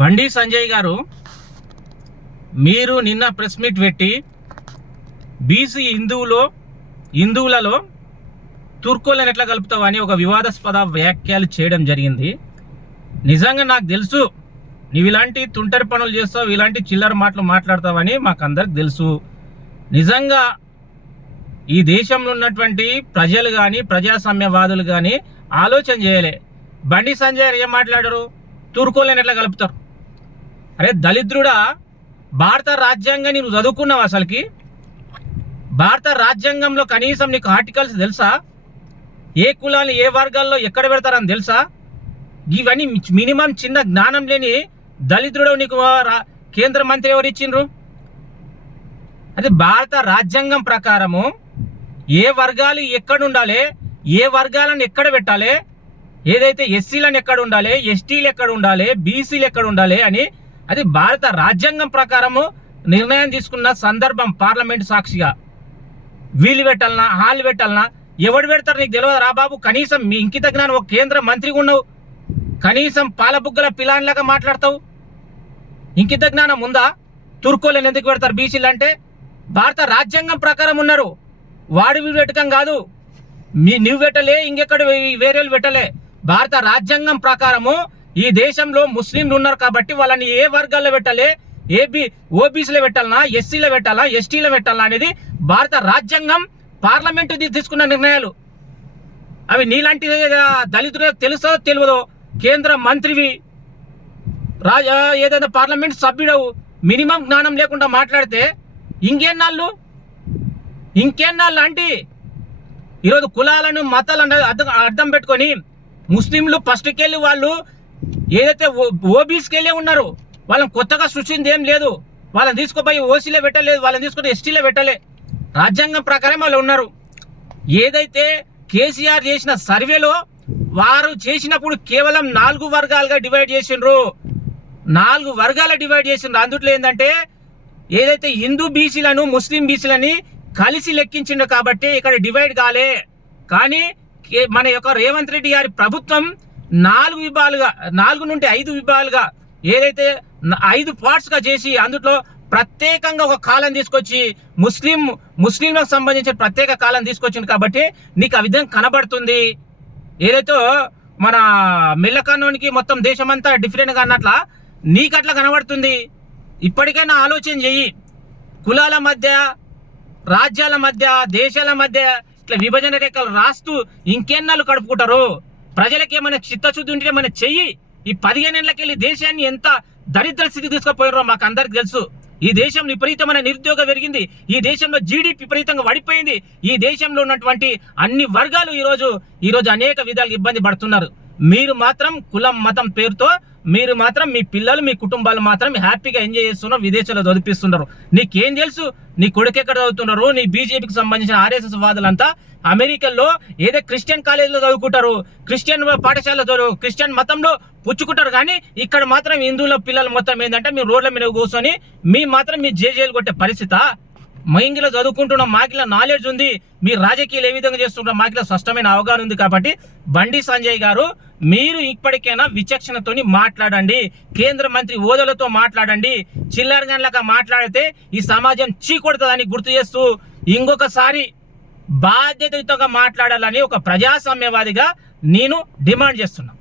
బండి సంజయ్ గారు, మీరు నిన్న ప్రెస్ మీట్ పెట్టి బీసీ హిందువులలో తుర్కోలను ఎట్లా కలుపుతావని ఒక వివాదాస్పద వ్యాఖ్యలు చేయడం జరిగింది. నిజంగా నాకు తెలుసు నీవు ఇలాంటి తుంటరి పనులు చేస్తావు, ఇలాంటి చిల్లర మాటలు మాట్లాడతావని మాకు అందరికి తెలుసు. నిజంగా ఈ దేశంలో ఉన్నటువంటి ప్రజలు కానీ ప్రజాస్వామ్యవాదులు కానీ ఆలోచన చేయలే. బండి సంజయ్ ఏం మాట్లాడారు? తుర్కోలను ఎట్లా కలుపుతారు? అరే దళిద్రుడా, భారత రాజ్యాంగాన్ని నువ్వు చదువుకున్నావు? అసలుకి భారత రాజ్యాంగంలో కనీసం నీకు ఆర్టికల్స్ తెలుసా? ఏ కులాలు ఏ వర్గాల్లో ఎక్కడ పెడతారని తెలుసా? ఇవన్నీ మినిమం చిన్న జ్ఞానం లేని దళిద్రుడు నీకు కేంద్ర మంత్రి ఎవరు ఇచ్చిండ్రు? అది భారత రాజ్యాంగం ప్రకారము ఏ వర్గాలు ఎక్కడ ఉండాలి, ఏ వర్గాలను ఎక్కడ పెట్టాలి, ఏదైతే ఎస్సీలను ఎక్కడ ఉండాలి, ఎస్టీలు ఎక్కడ ఉండాలి, బీసీలు ఎక్కడ ఉండాలి అని అది భారత రాజ్యాంగం ప్రకారము నిర్ణయం తీసుకున్న సందర్భం. పార్లమెంట్ సాక్షిగా వీళ్ళు పెట్టాలనా హాళ్ళు పెట్టాలనా ఎవడు పెడతారు నీకు తెలియదు రా బాబు. కనీసం మీ ఇంకిత జ్ఞానం ఒక కేంద్ర మంత్రిగా ఉన్నావు, కనీసం పాలబుగ్గల పిలాన్లాగా మాట్లాడతావు. ఇంకిత జ్ఞానం ఉందా? తుర్కోలను ఎందుకు పెడతారు బీసీలు అంటే? భారత రాజ్యాంగం ప్రకారం ఉన్నారు. వాడు వీడు పెట్టకం కాదు. నువ్వు పెట్టలే, ఇంకెక్కడ వేరే పెట్టలే. భారత రాజ్యాంగం ప్రకారము ఈ దేశంలో ముస్లింలు ఉన్నారు కాబట్టి వాళ్ళని ఏ వర్గాల్లో పెట్టాలి, ఓబీసీలో పెట్టాలనా, ఎస్సీలో పెట్టాలా, ఎస్టీలో పెట్టాలా అనేది భారత రాజ్యాంగం పార్లమెంటు తీసుకున్న నిర్ణయాలు. అవి నీలాంటి దళితులకు తెలుసో తెలియదో, కేంద్ర మంత్రివి, ఏదైనా పార్లమెంట్ సభ్యుడవు, మినిమం జ్ఞానం లేకుండా మాట్లాడితే ఇంకేన్నాళ్ళు అంటే ఈరోజు కులాలను మతాలను అర్థం పెట్టుకొని ముస్లింలు ఫస్ట్కి వెళ్ళి వాళ్ళు ఏదైతే ఓబీసీకి వెళ్ళే ఉన్నారు, వాళ్ళని కొత్తగా సృష్టింది ఏం లేదు. వాళ్ళని తీసుకుపోయి ఓసీలో పెట్టలేదు, వాళ్ళని తీసుకుని ఎస్టీలో పెట్టలే. రాజ్యాంగం ప్రకారం వాళ్ళు ఉన్నారు. ఏదైతే కేసీఆర్ చేసిన సర్వేలో వారు చేసినప్పుడు కేవలం 4 వర్గాలుగా డివైడ్ చేసిండ్రు. 4 వర్గాల డివైడ్ చేసిండ్రు. అందుట్లో ఏంటంటే ఏదైతే హిందూ బీసీలను ముస్లిం బీసీలని కలిసి లెక్కించిండ్రు కాబట్టి ఇక్కడ డివైడ్ కాలే. కానీ మన యొక్క రేవంత్ రెడ్డి గారి ప్రభుత్వం 4 విభాగాలుగా, 4 నుండి 5 విభాగాలుగా ఏదైతే 5 పార్ట్స్గా చేసి అందులో ప్రత్యేకంగా ఒక కాలం తీసుకొచ్చి ముస్లింలకు సంబంధించిన ప్రత్యేక కాలం తీసుకొచ్చింది కాబట్టి నీకు ఆ విధంగా కనబడుతుంది. ఏదైతే మన మిల్లకన్నోనికి మొత్తం దేశమంతా డిఫరెంట్గా అన్నట్ల నీకు అట్లా కనబడుతుంది. ఇప్పటికైనా ఆలోచన చెయ్యి. కులాల మధ్య, రాజ్యాల మధ్య, దేశాల మధ్య ఇట్లా విభజన రేఖలు రాస్తూ ఇంకెన్నాళ్ళు కడుపుకుంటారు? ప్రజలకి ఏమైనా చిత్తశుద్ధి ఉంటే ఏమైనా చెయ్యి. ఈ 15 ఏళ్ళకి వెళ్ళి దేశాన్ని ఎంత దరిద్ర స్థితి తీసుకుపోయారో మాకు అందరికి తెలుసు. ఈ దేశంలో విపరీతమైన నిరుద్యోగం పెరిగింది. ఈ దేశంలో జీడీపీ విపరీతంగా పడిపోయింది. ఈ దేశంలో ఉన్నటువంటి అన్ని వర్గాలు ఈరోజు అనేక విధాలుగా ఇబ్బంది పడుతున్నారు. మీరు మాత్రం కులం మతం పేరుతో మీరు మాత్రం మీ పిల్లలు మీ కుటుంబాలు మాత్రం హ్యాపీగా ఎంజాయ్ చేస్తున్నారు, విదేశాల్లో చదివిస్తున్నారు. నీకేం తెలుసు? నీ కొడుకు ఎక్కడ చదువుతున్నారు? నీ బీజేపీకి సంబంధించిన ఆర్ఎస్ఎస్ వాదులంతా అమెరికాలో ఏదో క్రిస్టియన్ కాలేజీలో చదువుకుంటారు, క్రిస్టియన్ పాఠశాలలో క్రిస్టియన్ మతంలో పుచ్చుకుంటారు. కానీ ఇక్కడ మాత్రం హిందువుల పిల్లలు మొత్తం ఏంటంటే మీ రోడ్ల మీద కూర్చొని మీ జేజేలు కొట్టే పరిస్థితి. మైంగిలో చదువుకుంటున్నాం, మాకిలా నాలెడ్జ్ ఉంది. మీ రాజకీయాలు ఏ విధంగా చేస్తుంటారో మాకిలా స్పష్టమైన అవగాహన ఉంది. కాబట్టి బండి సంజయ్ గారు, మీరు ఇప్పటికైనా విచక్షణతోని మాట్లాడండి. కేంద్ర మంత్రి హోదాలతో మాట్లాడండి. చిల్లరగన్లగా మాట్లాడితే ఈ సమాజం చీకొడుతుందని గుర్తు చేస్తూ ఇంకొకసారి బాధ్యతయుతంగా మాట్లాడాలని ఒక ప్రజాస్వామ్యవాదిగా నేను డిమాండ్ చేస్తున్నా.